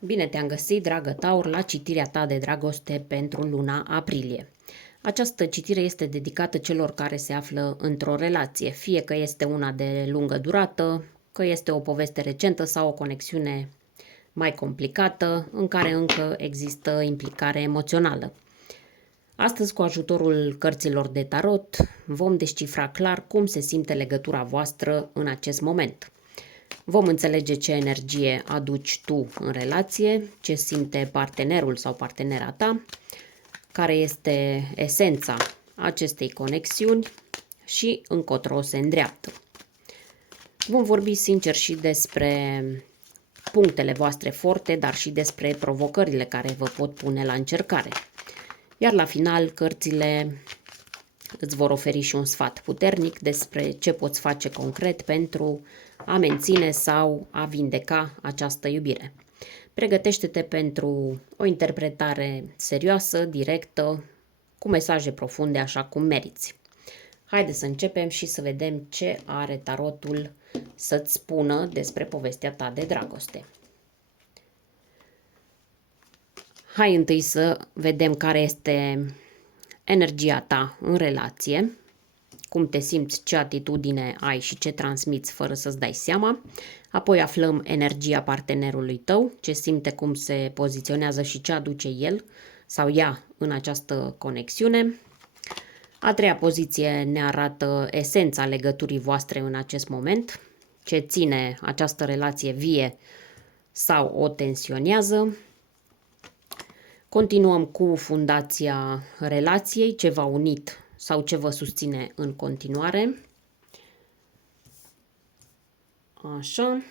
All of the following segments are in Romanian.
Bine te-am găsit, dragă Taur, la citirea ta de dragoste pentru luna aprilie. Această citire este dedicată celor care se află într-o relație, fie că este una de lungă durată, că este o poveste recentă sau o conexiune mai complicată, în care încă există implicare emoțională. Astăzi, cu ajutorul cărților de tarot, vom descifra clar cum se simte legătura voastră în acest moment. Vom înțelege ce energie aduci tu în relație, ce simte partenerul sau partenera ta, care este esența acestei conexiuni și încotro se îndreaptă. Vom vorbi sincer și despre punctele voastre forte, dar și despre provocările care vă pot pune la încercare. Iar la final, cărțile îți vor oferi și un sfat puternic despre ce poți face concret pentru a menține sau a vindeca această iubire. Pregătește-te pentru o interpretare serioasă, directă, cu mesaje profunde, așa cum meriți. Haideți să începem și să vedem ce are tarotul să-ți spună despre povestea ta de dragoste. Hai întâi să vedem care este energia ta în relație, cum te simți, ce atitudine ai și ce transmiți fără să-ți dai seama. Apoi aflăm energia partenerului tău, ce simte, cum se poziționează și ce aduce el sau ea în această conexiune. A treia poziție ne arată esența legăturii voastre în acest moment, ce ține această relație vie sau o tensionează. Continuăm cu fundația relației, ce v-a unit sau ce vă susține în continuare. Așa.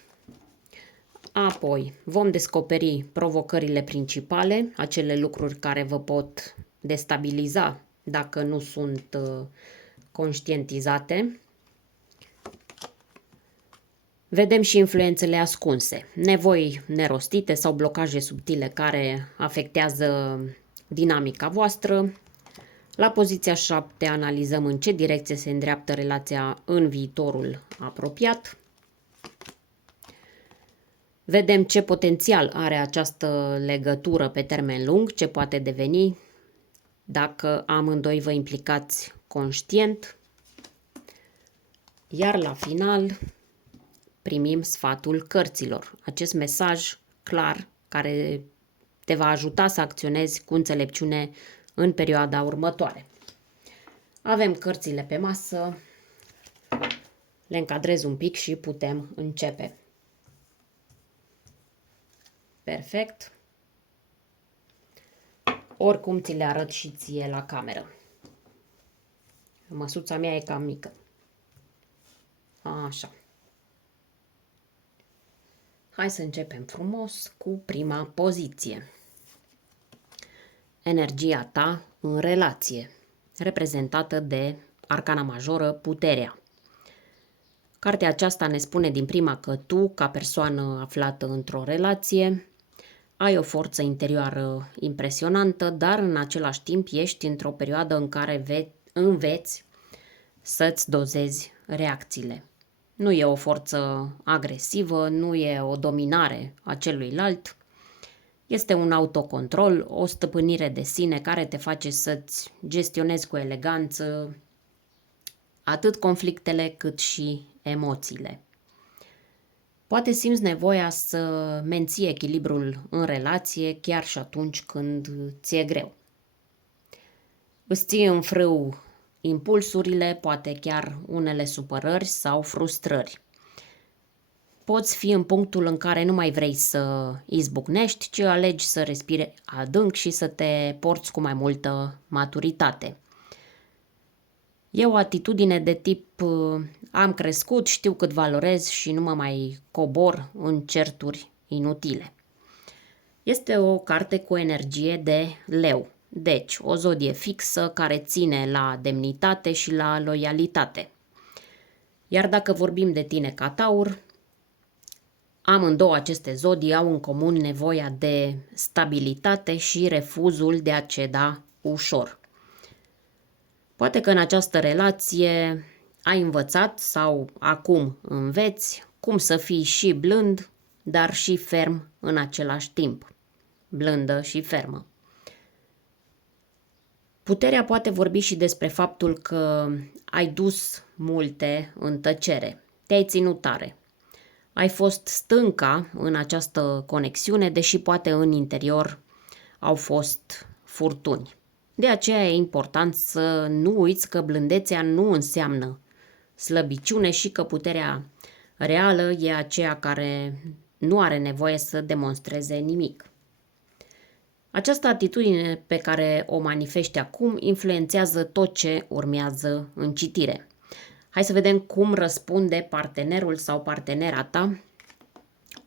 Apoi vom descoperi provocările principale, acele lucruri care vă pot destabiliza dacă nu sunt conștientizate. Vedem și influențele ascunse, nevoi nerostite sau blocaje subtile care afectează dinamica voastră. La poziția 7 analizăm în ce direcție se îndreaptă relația în viitorul apropiat. Vedem ce potențial are această legătură pe termen lung, ce poate deveni dacă amândoi vă implicați conștient. Iar la final primim sfatul cărților, acest mesaj clar care te va ajuta să acționezi cu înțelepciune în perioada următoare. Avem cărțile pe masă, le încadrez un pic și putem începe. Perfect. Oricum ți le arăt și ție la cameră. Măsuța mea e cam mică. Așa. Hai să începem frumos cu prima poziție. Energia ta în relație, reprezentată de arcana majoră, puterea. Cartea aceasta ne spune din prima că tu, ca persoană aflată într-o relație, ai o forță interioară impresionantă, dar în același timp ești într-o perioadă în care înveți să-ți dozezi reacțiile. Nu e o forță agresivă, nu e o dominare a celuilalt, este un autocontrol, o stăpânire de sine care te face să-ți gestionezi cu eleganță atât conflictele cât și emoțiile. Poate simți nevoia să menții echilibrul în relație chiar și atunci când ți-e greu. Îți ții în frâu impulsurile, poate chiar unele supărări sau frustrări. Poți fi în punctul în care nu mai vrei să izbucnești, ci alegi să respiri adânc și să te porți cu mai multă maturitate. E o atitudine de tip am crescut, știu cât valorez și nu mă mai cobor în certuri inutile. Este o carte cu energie de leu, deci o zodie fixă care ține la demnitate și la loialitate. Iar dacă vorbim de tine ca Taur, amândouă aceste zodii au în comun nevoia de stabilitate și refuzul de a ceda ușor. Poate că în această relație ai învățat sau acum înveți cum să fii și blând, dar și ferm în același timp, blândă și fermă. Puterea poate vorbi și despre faptul că ai dus multe în tăcere, te-ai ținut tare. Ai fost stânca în această conexiune, deși poate în interior au fost furtuni. De aceea e important să nu uiți că blândețea nu înseamnă slăbiciune și că puterea reală e aceea care nu are nevoie să demonstreze nimic. Această atitudine pe care o manifesti acum influențează tot ce urmează în citire. Hai să vedem cum răspunde partenerul sau partenera ta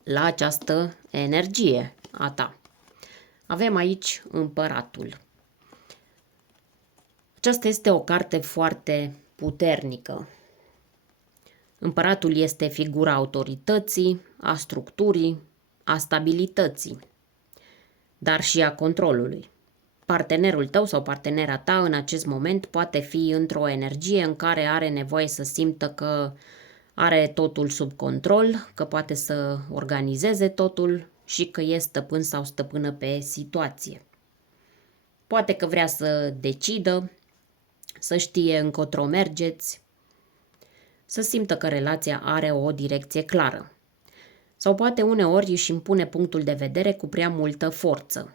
la această energie a ta. Avem aici Împăratul. Aceasta este o carte foarte puternică. Împăratul este figura autorității, a structurii, a stabilității, dar și a controlului. Partenerul tău sau partenera ta în acest moment poate fi într-o energie în care are nevoie să simtă că are totul sub control, că poate să organizeze totul și că e stăpân sau stăpână pe situație. Poate că vrea să decidă, să știe încotro mergeți, să simtă că relația are o direcție clară. Sau poate uneori își impune punctul de vedere cu prea multă forță.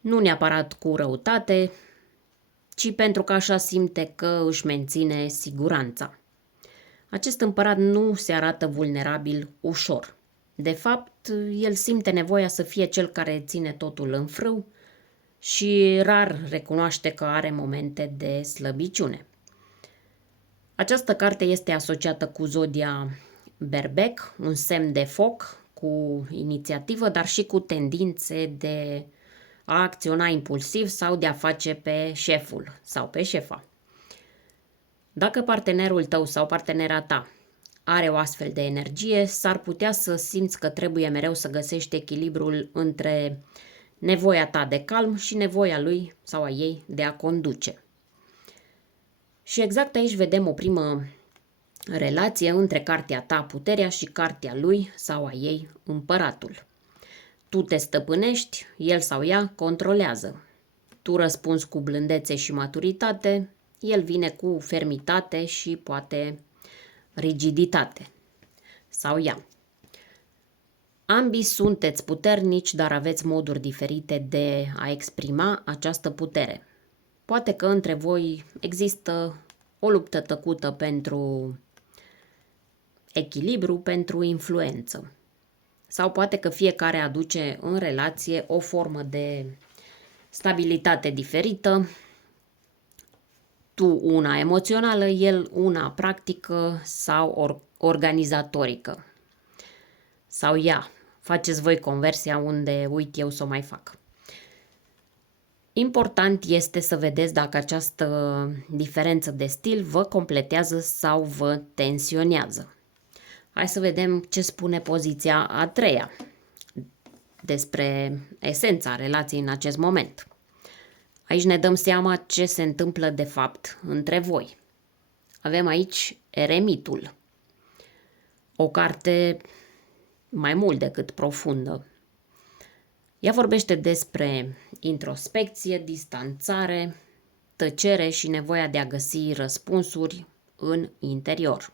Nu neapărat cu răutate, ci pentru că așa simte că își menține siguranța. Acest împărat nu se arată vulnerabil ușor. De fapt, el simte nevoia să fie cel care ține totul în frâu și rar recunoaște că are momente de slăbiciune. Această carte este asociată cu zodia Berbec, un semn de foc, cu inițiativă, dar și cu tendințe de a acționa impulsiv sau de a face pe șeful sau pe șefa. Dacă partenerul tău sau partenera ta are o astfel de energie, s-ar putea să simți că trebuie mereu să găsești echilibrul între nevoia ta de calm și nevoia lui sau a ei de a conduce. Și exact aici vedem o primă relație între cartea ta, Puterea, și cartea lui sau a ei, Împăratul. Tu te stăpânești, el sau ea controlează. Tu răspunzi cu blândețe și maturitate, el vine cu fermitate și poate rigiditate. Sau ea. Ambii sunteți puternici, dar aveți moduri diferite de a exprima această putere. Poate că între voi există o luptă tăcută pentru echilibru, pentru influență. Sau poate că fiecare aduce în relație o formă de stabilitate diferită, tu una emoțională, el una practică sau organizatorică. Sau ea, faceți voi conversia unde uit eu să o mai fac. Important este să vedeți dacă această diferență de stil vă completează sau vă tensionează. Hai să vedem ce spune poziția a treia despre esența relației în acest moment. Aici ne dăm seama ce se întâmplă de fapt între voi. Avem aici Eremitul, o carte mai mult decât profundă. Ea vorbește despre introspecție, distanțare, tăcere și nevoia de a găsi răspunsuri în interior.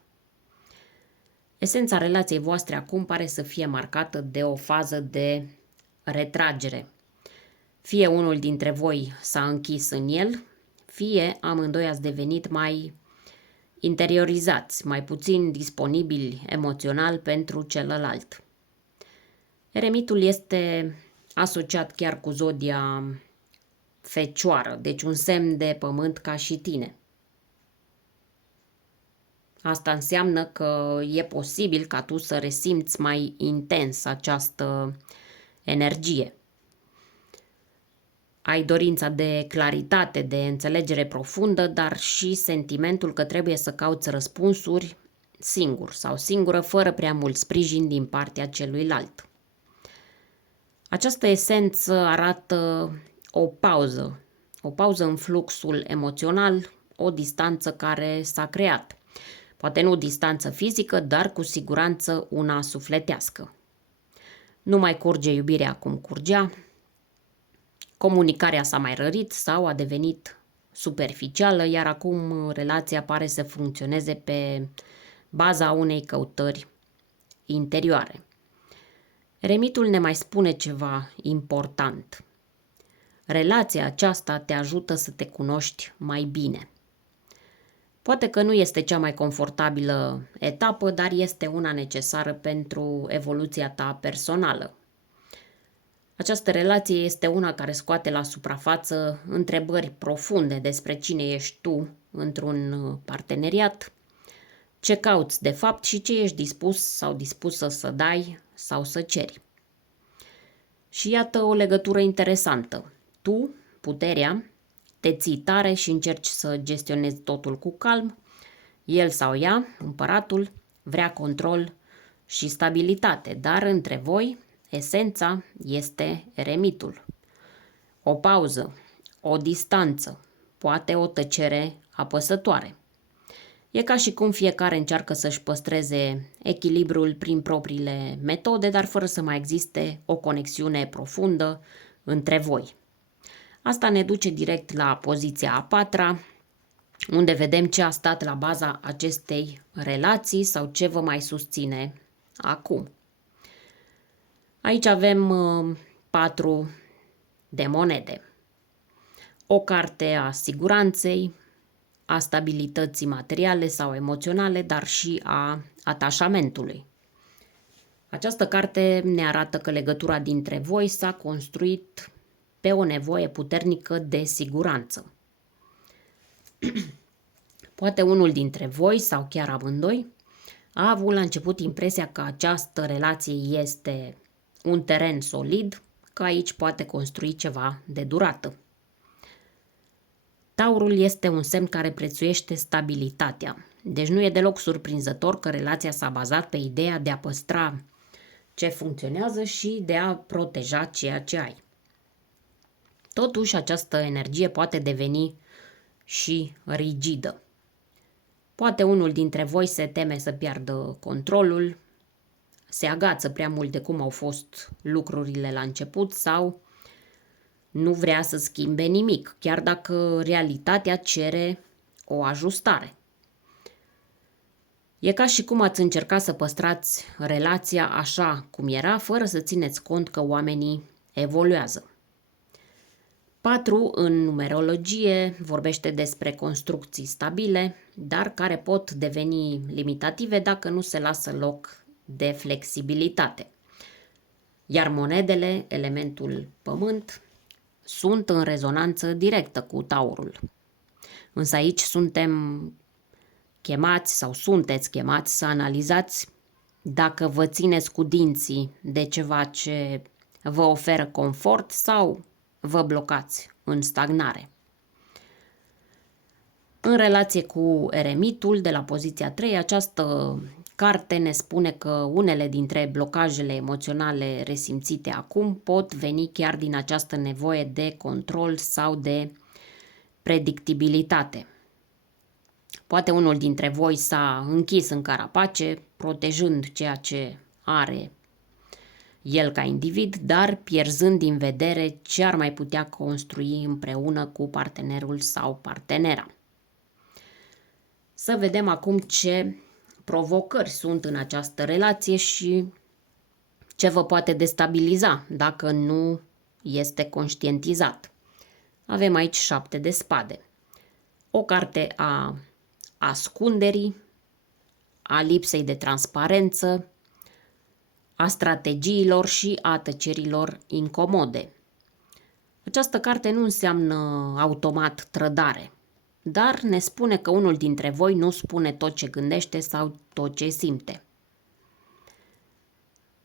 Esența relației voastre acum pare să fie marcată de o fază de retragere. Fie unul dintre voi s-a închis în el, fie amândoi ați devenit mai interiorizați, mai puțin disponibili emoțional pentru celălalt. Eremitul este asociat chiar cu zodia Fecioară, deci un semn de pământ ca și tine. Asta înseamnă că e posibil ca tu să resimți mai intens această energie. Ai dorința de claritate, de înțelegere profundă, dar și sentimentul că trebuie să cauți răspunsuri singur sau singură, fără prea mult sprijin din partea celuilalt. Această esență arată o pauză în fluxul emoțional, o distanță care s-a creat. Poate nu distanță fizică, dar cu siguranță una sufletească. Nu mai curge iubirea cum curgea, comunicarea s-a mai rărit sau a devenit superficială, iar acum relația pare să funcționeze pe baza unei căutări interioare. Eremitul ne mai spune ceva important. Relația aceasta te ajută să te cunoști mai bine. Poate că nu este cea mai confortabilă etapă, dar este una necesară pentru evoluția ta personală. Această relație este una care scoate la suprafață întrebări profunde despre cine ești tu într-un parteneriat, ce cauți de fapt și ce ești dispus sau dispusă să dai sau să ceri. Și iată o legătură interesantă. Tu, puterea, te ții tare și încerci să gestionezi totul cu calm. El sau ea, împăratul, vrea control și stabilitate, dar între voi, esența este eremitul. O pauză, o distanță, poate o tăcere apăsătoare. E ca și cum fiecare încearcă să-și păstreze echilibrul prin propriile metode, dar fără să mai existe o conexiune profundă între voi. Asta ne duce direct la poziția a patra, unde vedem ce a stat la baza acestei relații sau ce vă mai susține acum. Aici avem 4 de monede. O carte a siguranței, a stabilității materiale sau emoționale, dar și a atașamentului. Această carte ne arată că legătura dintre voi s-a construit pe o nevoie puternică de siguranță. Poate unul dintre voi sau chiar amândoi a avut la început impresia că această relație este un teren solid, că aici poate construi ceva de durată. Taurul este un semn care prețuiește stabilitatea, deci nu e deloc surprinzător că relația s-a bazat pe ideea de a păstra ce funcționează și de a proteja ceea ce ai. Totuși, această energie poate deveni și rigidă. Poate unul dintre voi se teme să piardă controlul, se agață prea mult de cum au fost lucrurile la început sau nu vrea să schimbe nimic, chiar dacă realitatea cere o ajustare. E ca și cum ați încerca să păstrați relația așa cum era, fără să țineți cont că oamenii evoluează. 4 în numerologie vorbește despre construcții stabile, dar care pot deveni limitative dacă nu se lasă loc de flexibilitate. Iar monedele, elementul pământ, sunt în rezonanță directă cu taurul. Însă aici suntem chemați sau sunteți chemați să analizați dacă vă țineți cu dinții de ceva ce vă oferă confort sau vă blocați în stagnare. În relație cu eremitul de la poziția 3, această carte ne spune că unele dintre blocajele emoționale resimțite acum pot veni chiar din această nevoie de control sau de predictibilitate. Poate unul dintre voi s-a închis în carapace, protejând ceea ce are el ca individ, dar pierzând din vedere ce ar mai putea construi împreună cu partenerul sau partenera. Să vedem acum ce provocări sunt în această relație și ce vă poate destabiliza dacă nu este conștientizat. Avem aici 7 de spade. O carte a ascunderii, a lipsei de transparență, a strategiilor și a tăcerilor incomode. Această carte nu înseamnă automat trădare, dar ne spune că unul dintre voi nu spune tot ce gândește sau tot ce simte.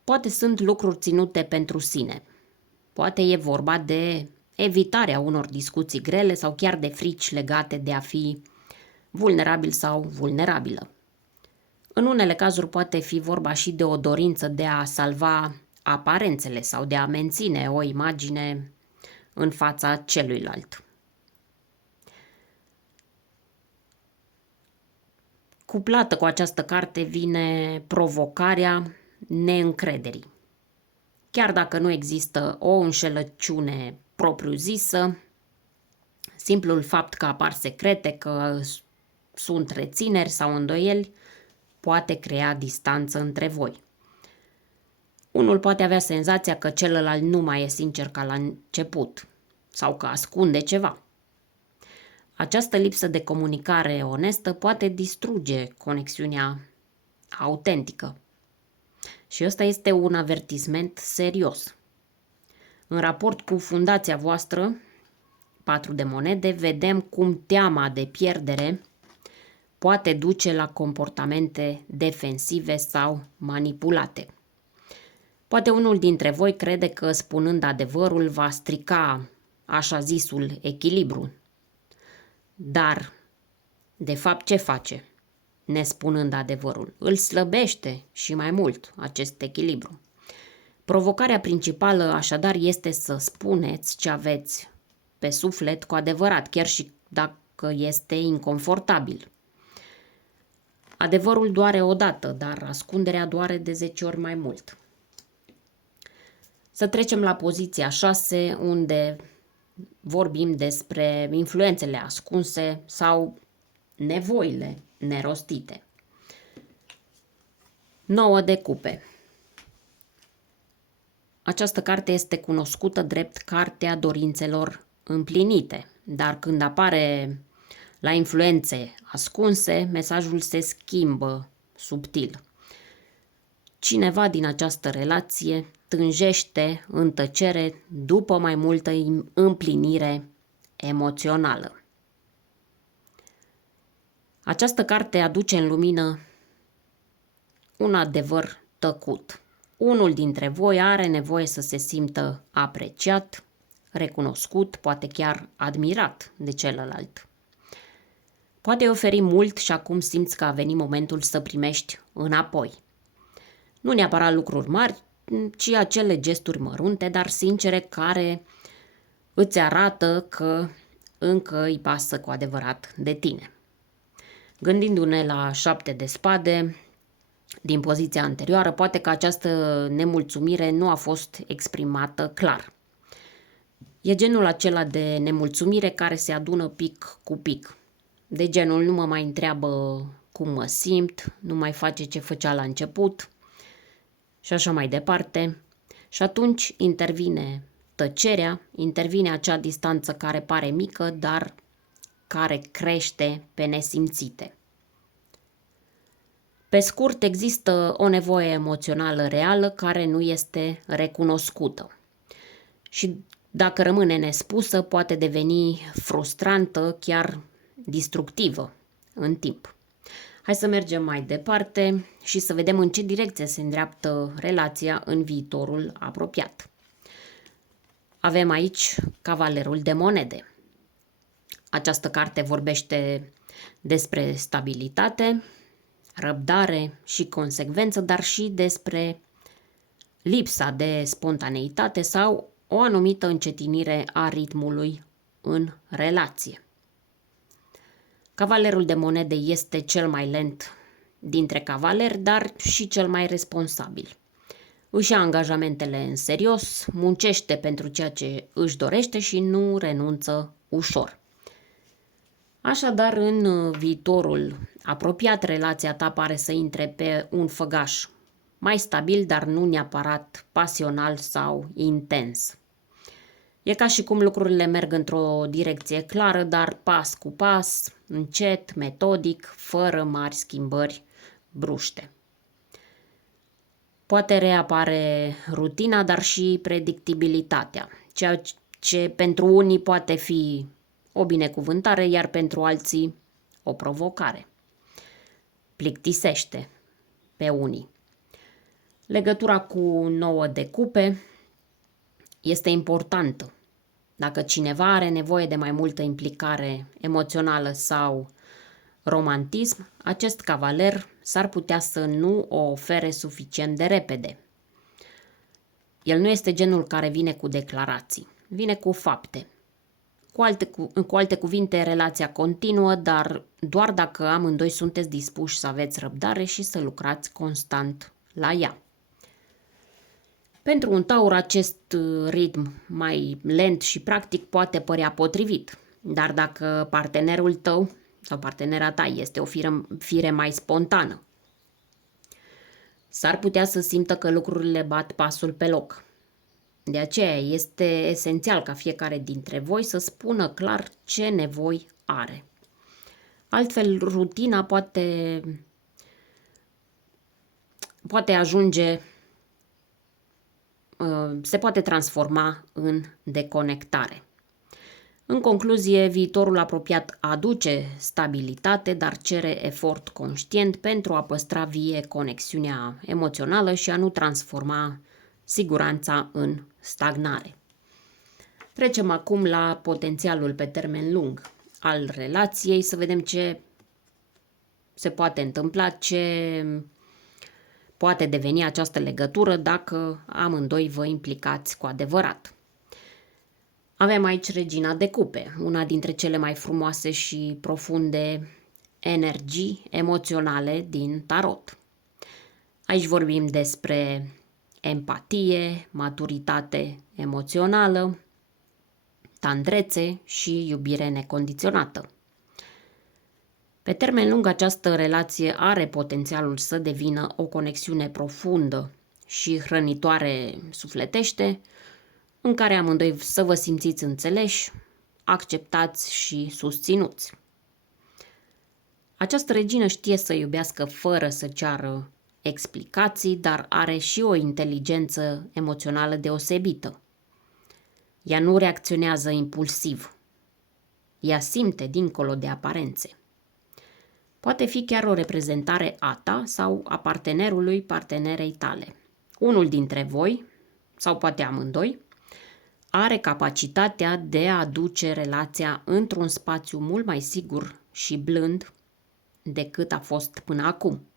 Poate sunt lucruri ținute pentru sine. Poate e vorba de evitarea unor discuții grele sau chiar de frici legate de a fi vulnerabil sau vulnerabilă. În unele cazuri poate fi vorba și de o dorință de a salva aparențele sau de a menține o imagine în fața celuilalt. Cuplată cu această carte vine provocarea neîncrederii. chiar dacă nu există o înșelăciune propriu-zisă, simplul fapt că apar secrete, că sunt rețineri sau îndoieli, poate crea distanță între voi. Unul poate avea senzația că celălalt nu mai e sincer ca la început sau că ascunde ceva. Această lipsă de comunicare onestă poate distruge conexiunea autentică. Și ăsta este un avertisment serios. În raport cu fundația voastră, 4 de monede, vedem cum teama de pierdere poate duce la comportamente defensive sau manipulate. Poate unul dintre voi crede că spunând adevărul va strica așa zisul echilibru. Dar, de fapt, ce face? Nespunând adevărul, îl slăbește și mai mult acest echilibru. Provocarea principală, așadar, este să spuneți ce aveți pe suflet cu adevărat, chiar și dacă este inconfortabil. Adevărul doare odată, dar ascunderea doare de 10 ori mai mult. Să trecem la poziția 6, unde vorbim despre influențele ascunse sau nevoile nerostite. 9 de cupe. Această carte este cunoscută drept cartea dorințelor împlinite, dar când apare la influențe ascunse, mesajul se schimbă subtil. Cineva din această relație tânjește în tăcere după mai multă împlinire emoțională. Această carte aduce în lumină un adevăr tăcut. Unul dintre voi are nevoie să se simtă apreciat, recunoscut, poate chiar admirat de celălalt. Poate oferi mult și acum simți că a venit momentul să primești înapoi. Nu neapărat lucruri mari, ci acele gesturi mărunte, dar sincere, care îți arată că încă îi pasă cu adevărat de tine. Gândindu-ne la 7 de spade, din poziția anterioară, poate că această nemulțumire nu a fost exprimată clar. E genul acela de nemulțumire care se adună pic cu pic. De genul nu mă mai întreabă cum mă simt, nu mai face ce făcea la început și așa mai departe. Și atunci intervine tăcerea, intervine acea distanță care pare mică, dar care crește pe nesimțite. Pe scurt, există o nevoie emoțională reală care nu este recunoscută. Și dacă rămâne nespusă, poate deveni frustrantă, chiar distructivă în timp. Hai să mergem mai departe și să vedem în ce direcție se îndreaptă relația în viitorul apropiat. Avem aici Cavalerul de monede. Această carte vorbește despre stabilitate, răbdare și consecvență, dar și despre lipsa de spontaneitate sau o anumită încetinire a ritmului în relație. Cavalerul de monede este cel mai lent dintre cavaleri, dar și cel mai responsabil. Își ia angajamentele în serios, muncește pentru ceea ce își dorește și nu renunță ușor. Așadar, în viitorul apropiat, relația ta pare să intre pe un făgaș mai stabil, dar nu neapărat pasional sau intens. E ca și cum lucrurile merg într-o direcție clară, dar pas cu pas, încet, metodic, fără mari schimbări bruște. Poate reapare rutina, dar și predictibilitatea, ceea ce pentru unii poate fi o binecuvântare, iar pentru alții o provocare. Plictisește pe unii. Legătura cu 9 de cupe este importantă. Dacă cineva are nevoie de mai multă implicare emoțională sau romantism, acest cavaler s-ar putea să nu o ofere suficient de repede. El nu este genul care vine cu declarații, vine cu fapte. Cu alte cuvinte, relația continuă, dar doar dacă amândoi sunteți dispuși să aveți răbdare și să lucrați constant la ea. Pentru un taur, acest ritm mai lent și practic poate părea potrivit, dar dacă partenerul tău sau partenera ta este o fire mai spontană, s-ar putea să simtă că lucrurile bat pasul pe loc. De aceea este esențial ca fiecare dintre voi să spună clar ce nevoi are. Altfel, rutina poate ajunge, se poate transforma în deconectare. În concluzie, viitorul apropiat aduce stabilitate, dar cere efort conștient pentru a păstra vie conexiunea emoțională și a nu transforma siguranța în stagnare. Trecem acum la potențialul pe termen lung al relației, să vedem ce se poate întâmpla, ce poate deveni această legătură dacă amândoi vă implicați cu adevărat. Avem aici Regina de Cupe, una dintre cele mai frumoase și profunde energii emoționale din tarot. Aici vorbim despre empatie, maturitate emoțională, tandrețe și iubire necondiționată. Pe termen lung, această relație are potențialul să devină o conexiune profundă și hrănitoare sufletește, în care amândoi să vă simțiți înțeleși, acceptați și susținuți. Această regină știe să iubească fără să ceară explicații, dar are și o inteligență emoțională deosebită. Ea nu reacționează impulsiv. Ea simte dincolo de aparențe. Poate fi chiar o reprezentare a ta sau a partenerei tale. Unul dintre voi, sau poate amândoi, are capacitatea de a aduce relația într-un spațiu mult mai sigur și blând decât a fost până acum.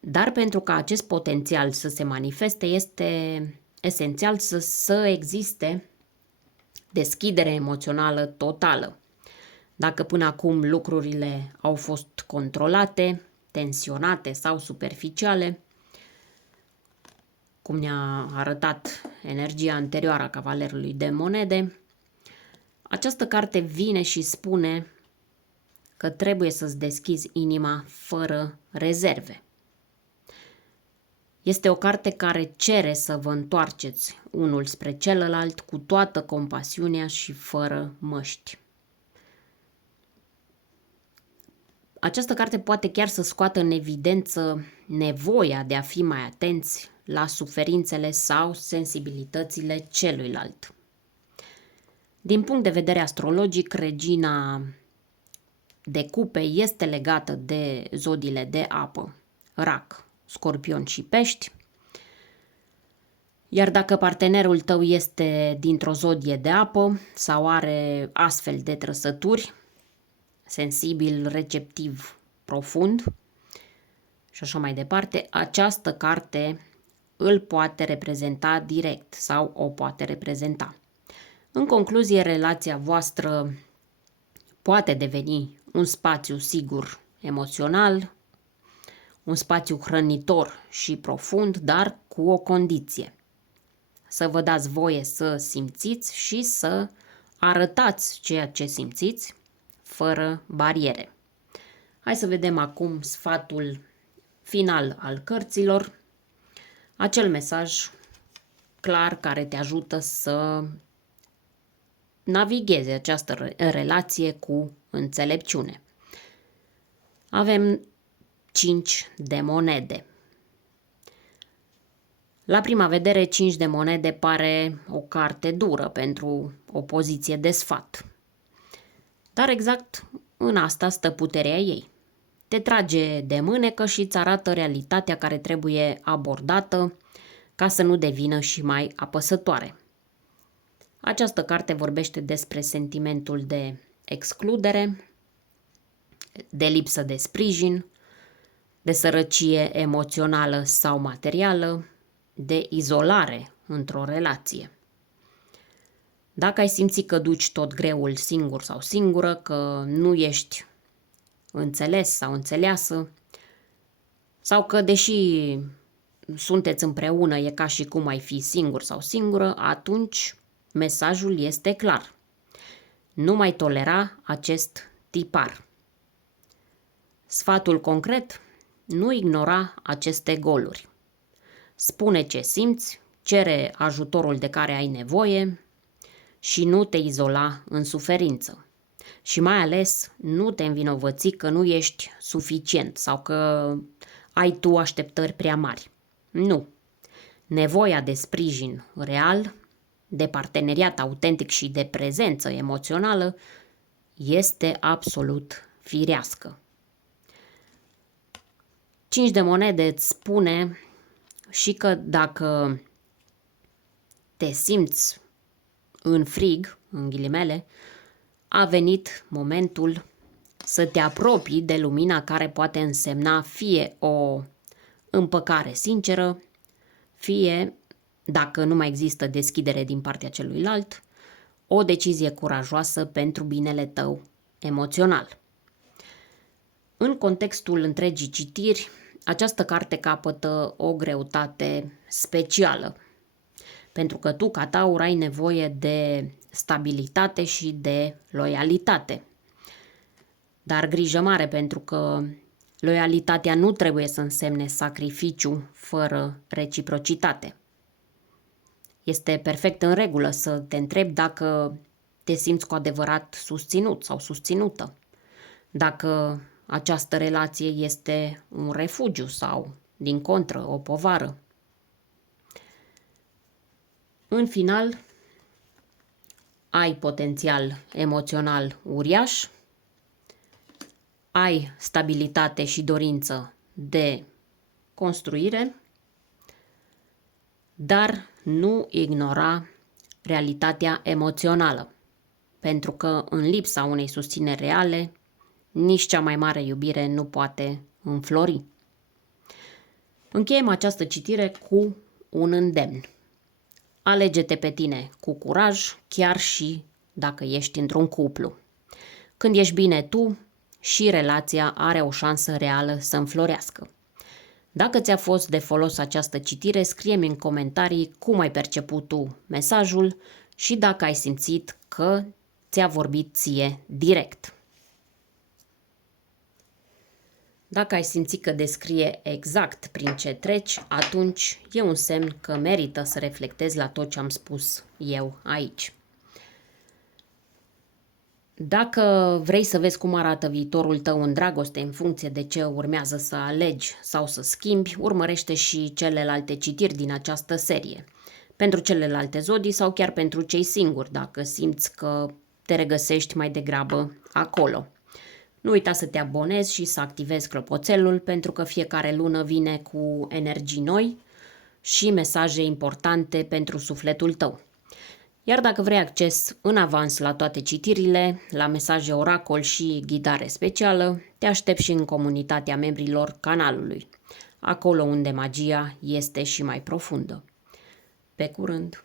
Dar pentru ca acest potențial să se manifeste, este esențial să existe deschidere emoțională totală. Dacă până acum lucrurile au fost controlate, tensionate sau superficiale, cum ne-a arătat energia anterioară a Cavalerului de Monede, această carte vine și spune că trebuie să-ți deschizi inima fără rezerve. Este o carte care cere să vă întoarceți unul spre celălalt cu toată compasiunea și fără măști. Această carte poate chiar să scoată în evidență nevoia de a fi mai atenți la suferințele sau sensibilitățile celuilalt. Din punct de vedere astrologic, Regina de Cupe este legată de zodiile de apă, Rac, Scorpion și Pești, iar dacă partenerul tău este dintr-o zodie de apă sau are astfel de trăsături, sensibil, receptiv, profund și așa mai departe, această carte îl poate reprezenta direct sau o poate reprezenta. În concluzie, relația voastră poate deveni un spațiu sigur emoțional, un spațiu hrănitor și profund, dar cu o condiție: să vă dați voie să simțiți și să arătați ceea ce simțiți, fără bariere. Hai să vedem acum sfatul final al cărților, acel mesaj clar care te ajută să navighezi această relație cu înțelepciune. Avem 5 de monede. La prima vedere, 5 de monede pare o carte dură pentru o poziție de sfat. Dar exact în asta stă puterea ei. Te trage de mânecă și îți arată realitatea care trebuie abordată ca să nu devină și mai apăsătoare. Această carte vorbește despre sentimentul de excludere, de lipsă de sprijin, de sărăcie emoțională sau materială, de izolare într-o relație. Dacă ai simțit că duci tot greul singur sau singură, că nu ești înțeles sau înțeleasă, sau că deși sunteți împreună, e ca și cum ai fi singur sau singură, atunci mesajul este clar. Nu mai tolera acest tipar. Sfatul concret: nu ignora aceste goluri. Spune ce simți, cere ajutorul de care ai nevoie și nu te izola în suferință. Și mai ales nu te învinovăți că nu ești suficient sau că ai tu așteptări prea mari. Nu. Nevoia de sprijin real, de parteneriat autentic și de prezență emoțională este absolut firească. 5 de monede îți spune și că dacă te simți în frig, în ghilimele, a venit momentul să te apropii de lumina care poate însemna fie o împăcare sinceră, fie, dacă nu mai există deschidere din partea celuilalt, o decizie curajoasă pentru binele tău emoțional. În contextul întregii citiri, această carte capătă o greutate specială, pentru că tu, ca taur, ai nevoie de stabilitate și de loialitate. Dar grijă mare, pentru că loialitatea nu trebuie să însemne sacrificiu fără reciprocitate. Este perfect în regulă să te întrebi dacă te simți cu adevărat susținut sau susținută, dacă această relație este un refugiu sau, din contră, o povară. În final, ai potențial emoțional uriaș, ai stabilitate și dorință de construire, dar nu ignora realitatea emoțională, pentru că în lipsa unei susțineri reale, nici cea mai mare iubire nu poate înflori. Încheiem această citire cu un îndemn. Alege-te pe tine cu curaj, chiar și dacă ești într-un cuplu. Când ești bine tu, și relația are o șansă reală să înflorească. Dacă ți-a fost de folos această citire, scrie-mi în comentarii cum ai perceput tu mesajul și dacă ai simțit că ți-a vorbit ție direct. Dacă ai simțit că descrie exact prin ce treci, atunci e un semn că merită să reflectezi la tot ce am spus eu aici. Dacă vrei să vezi cum arată viitorul tău în dragoste în funcție de ce urmează să alegi sau să schimbi, urmărește și celelalte citiri din această serie. Pentru celelalte zodii sau chiar pentru cei singuri, dacă simți că te regăsești mai degrabă acolo. Nu uita să te abonezi și să activezi clopoțelul, pentru că fiecare lună vine cu energii noi și mesaje importante pentru sufletul tău. Iar dacă vrei acces în avans la toate citirile, la mesaje oracol și ghidare specială, te aștept și în comunitatea membrilor canalului, acolo unde magia este și mai profundă. Pe curând!